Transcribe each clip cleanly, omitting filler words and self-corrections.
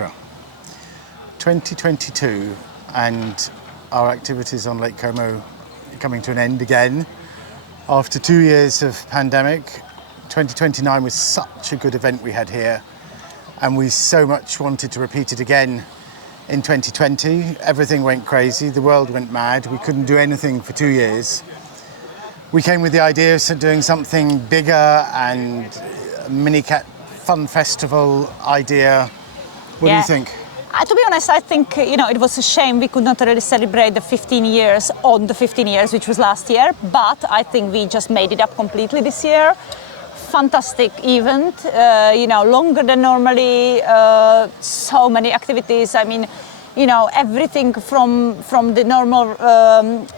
Petra. 2022 and our activities on Lake Como coming to an end again. After 2 years of pandemic, 2029 was such a good event we had here, and we so much wanted to repeat it again in 2020. Everything went crazy, the world went mad, we couldn't do anything for 2 years. We came with the idea of doing something bigger, and MiniCat Fun Festival idea. What do you think? To be honest, I think, it was a shame we could not really celebrate the 15 years on the 15 years, which was last year, but I think we just made it up completely this year. Fantastic event, longer than normally, so many activities. I mean, everything from the normal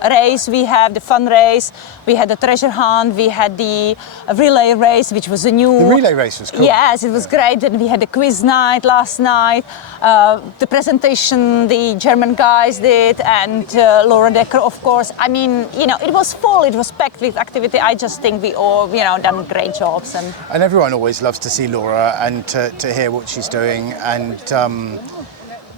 race. We have the fun race, we had the treasure hunt, we had the relay race, which was a new... The relay race was cool. Yes, it was great. And we had the quiz night last night, the presentation the German guys did, and Laura Decker, of course. I mean, it was full, it was packed with activity. I just think we all, done great jobs. And everyone always loves to see Laura and to hear what she's doing. And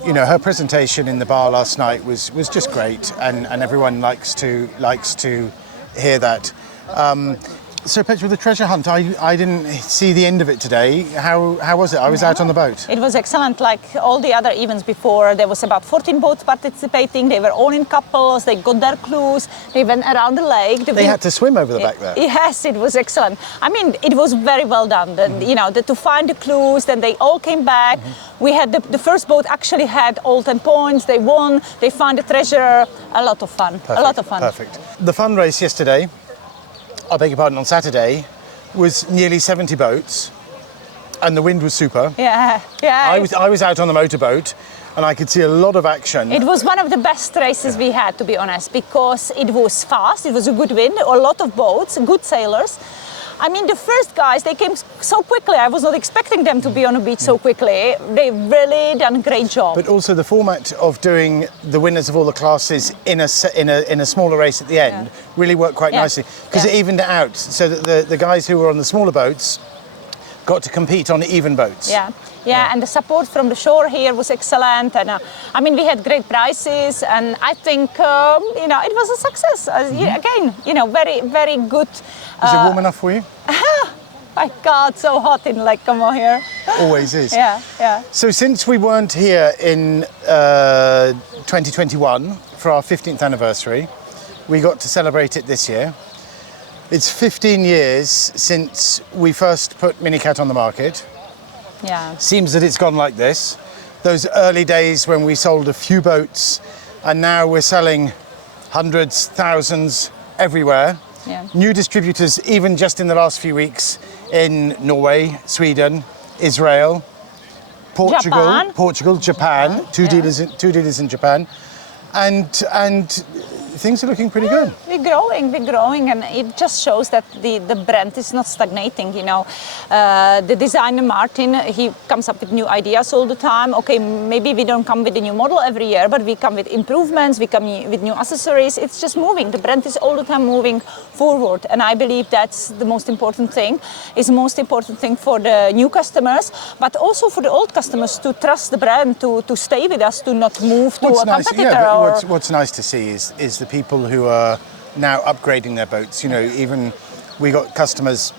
her presentation in the bar last night was just great, and everyone likes to hear that. So Petra, the treasure hunt, I didn't see the end of it today. How was it? I was out on the boat. It was excellent, like all the other events before. There was about 14 boats participating. They were all in couples. They got their clues. They went around the lake. They had to swim over the back there. Yes, it was excellent. I mean, it was very well done. To find the clues, then they all came back. We had the first boat actually had all 10 points. They won. They found the treasure. A lot of fun. Perfect, a lot of fun. Perfect. The fun race yesterday, I beg your pardon, on Saturday, was nearly 70 boats, and the wind was super. Yeah. I was out on the motorboat, and I could see a lot of action. It was one of the best races we had, to be honest, because it was fast, it was a good wind, a lot of boats, good sailors. I mean, the first guys, they came so quickly. I was not expecting them to be on the beach so quickly. They really done a great job. But also the format of doing the winners of all the classes in a smaller race at the end really worked quite nicely, because it evened it out, so that the guys who were on the smaller boats got to compete on even boats. Yeah, and the support from the shore here was excellent, and we had great prizes, and I think it was a success. Again, very, very good. Is it warm enough for you? My God, so hot in Lake Como here. Always is. Yeah. So since we weren't here in 2021 for our 15th anniversary, we got to celebrate it this year. It's 15 years since we first put MiniCat on the market. Yeah. Seems that it's gone like this. Those early days when we sold a few boats, and now we're selling hundreds, thousands everywhere. Yeah. New distributors, even just in the last few weeks, in Norway, Sweden, Israel, Portugal, Japan. Two dealers in Japan, and things are looking pretty good. We're growing, and it just shows that the brand is not stagnating. The designer Martin, he comes up with new ideas all the time. Okay, maybe we don't come with a new model every year, but we come with improvements, we come with new accessories. It's just moving. The brand is all the time moving forward, and I believe that's the most important thing. It's the most important thing for the new customers, but also for the old customers to trust the brand, to stay with us, to not move to a competitor. What's nice to see is the people who are now upgrading their boats. Even we got customers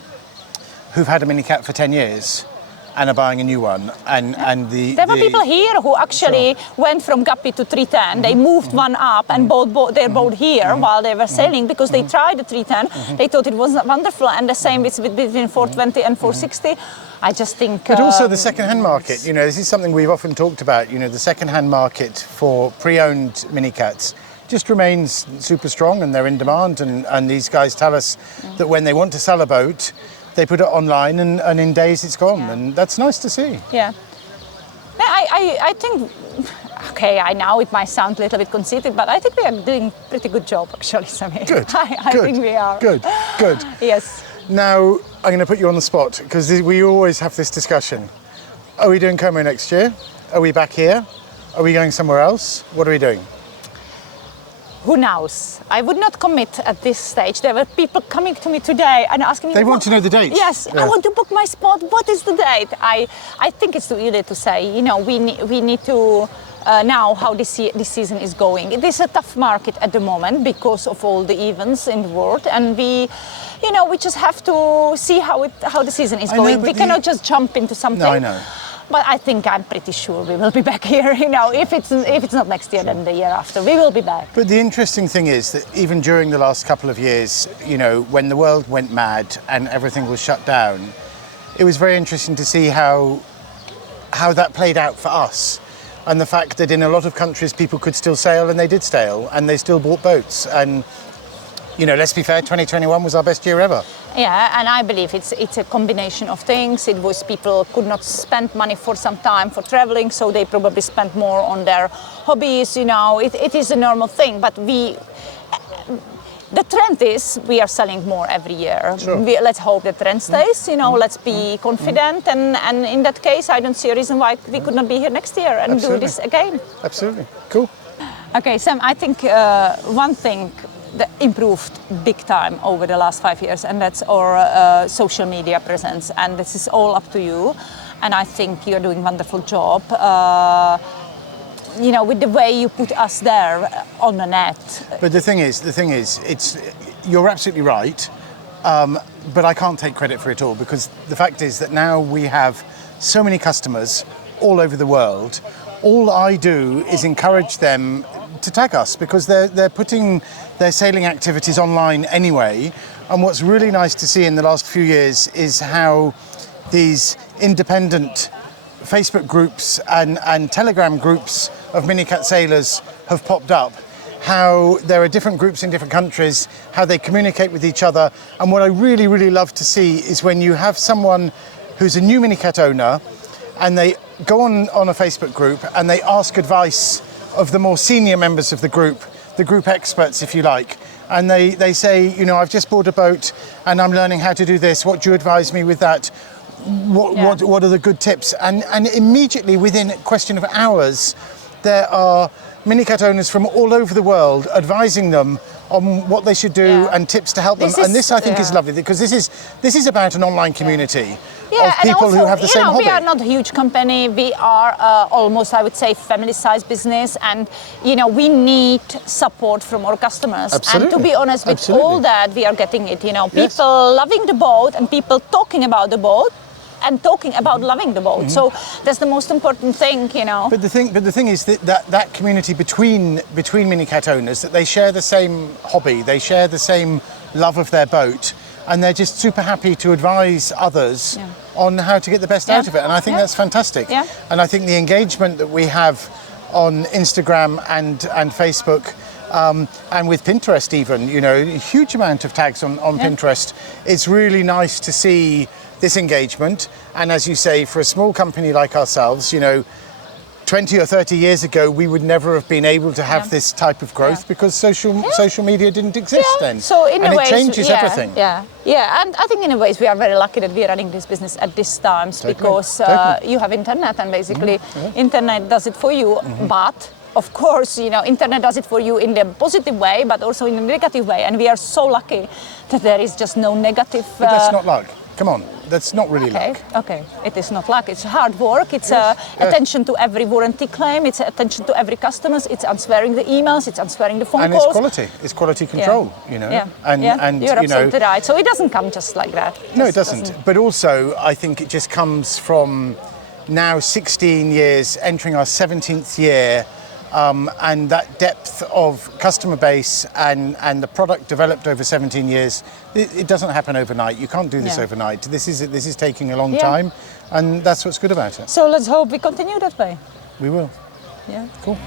who've had a MiniCat for 10 years and are buying a new one. There were people here who actually went from Guppy to 310. They moved one up and bought their boat here while they were sailing, because they tried the 310. They thought it was wonderful, and the same with between 420 and 460. I just think... But also the second-hand market. This is something we've often talked about. The second-hand market for pre-owned MiniCats just remains super strong, and they're in demand, and these guys tell us that when they want to sell a boat, they put it online, and in days it's gone, and that's nice to see. Yeah. I think, okay, I know it might sound a little bit conceited, but I think we are doing a pretty good job, actually, Samir. Good. I think we are. Good. Yes. Now, I'm going to put you on the spot, because we always have this discussion. Are we doing Como next year? Are we back here? Are we going somewhere else? What are we doing? who knows? I would not commit at this stage. There were people coming to me today and asking me. They want to know the date. Yes, I want to book my spot. What is the date? I think it's too early to say. You know, we need to now how this season is going. It is a tough market at the moment because of all the events in the world, and we just have to see how the season is going. We cannot just jump into something. No, I know. But I think I'm pretty sure we will be back here. You know, if it's not next year, then the year after, we will be back. But the interesting thing is that even during the last couple of years, you know, when the world went mad and everything was shut down, it was very interesting to see how that played out for us. And the fact that in a lot of countries people could still sail, and they did sail, and they still bought boats. And, you know, let's be fair, 2021 was our best year ever. Yeah, and I believe it's a combination of things. It was people could not spend money for some time for traveling, so they probably spent more on their hobbies, you know. It is a normal thing, but the trend is we are selling more every year. Sure. Let's hope the trend stays, you know, let's be confident, and in that case I don't see a reason why we could not be here next year and do this again. Absolutely, cool. Okay, Sam, I think one thing that improved big time over the last 5 years, and that's our social media presence, and this is all up to you, and I think you're doing a wonderful job. You know, with the way you put us there on the net. But the thing is, you're absolutely right, but I can't take credit for it all, because the fact is that now we have so many customers all over the world. All I do is encourage them to tag us, because they're putting their sailing activities online anyway. And what's really nice to see in the last few years is how these independent Facebook groups and Telegram groups of MiniCat sailors have popped up, how there are different groups in different countries, how they communicate with each other. And what I really, really love to see is when you have someone who's a new MiniCat owner and they go on a Facebook group and they ask advice of the more senior members of the group experts, if you like. And they say, you know, I've just bought a boat and I'm learning how to do this. What do you advise me with that? What are the good tips? And immediately within a question of hours, there are MiniCat owners from all over the world advising them on what they should do and tips to help them. And this I think is lovely, because this is about an online community of people who have the same hobby. We are not a huge company. We are almost, I would say, family-sized business, and you know, we need support from our customers. Absolutely. And to be honest, with all that, we are getting it. You know, people loving the boat and people talking about the boat and talking about loving the boat. So that's the most important thing, you know. But the thing is that community between MiniCat owners, that they share the same hobby, they share the same love of their boat, and they're just super happy to advise others on how to get the best out of it. And I think that's fantastic. Yeah. And I think the engagement that we have on Instagram and Facebook, and with Pinterest even, you know, a huge amount of tags on Pinterest. It's really nice to see this engagement. And as you say, for a small company like ourselves, you know, 20 or 30 years ago, we would never have been able to have this type of growth because social media didn't exist then. So in a way, it changes everything. Yeah, and I think in a ways we are very lucky that we are running this business at this times, because you have internet, and basically internet does it for you. But of course, you know, internet does it for you in the positive way, but also in a negative way. And we are so lucky that there is just no negative. But that's not luck. Come on, that's not really luck. Okay, it is not luck. It's hard work. It's attention to every warranty claim. It's attention to every customer. It's answering the emails. It's answering the phone calls. And it's quality. It's quality control. You know. And you're absolutely right. So it doesn't come just like that. No, it doesn't. But also, I think it just comes from now 16 years, entering our 17th year. And that depth of customer base and the product developed over 17 years, it doesn't happen overnight. You can't do this overnight. This is taking a long time, and that's what's good about it. So let's hope we continue that way. We will. Yeah. Cool.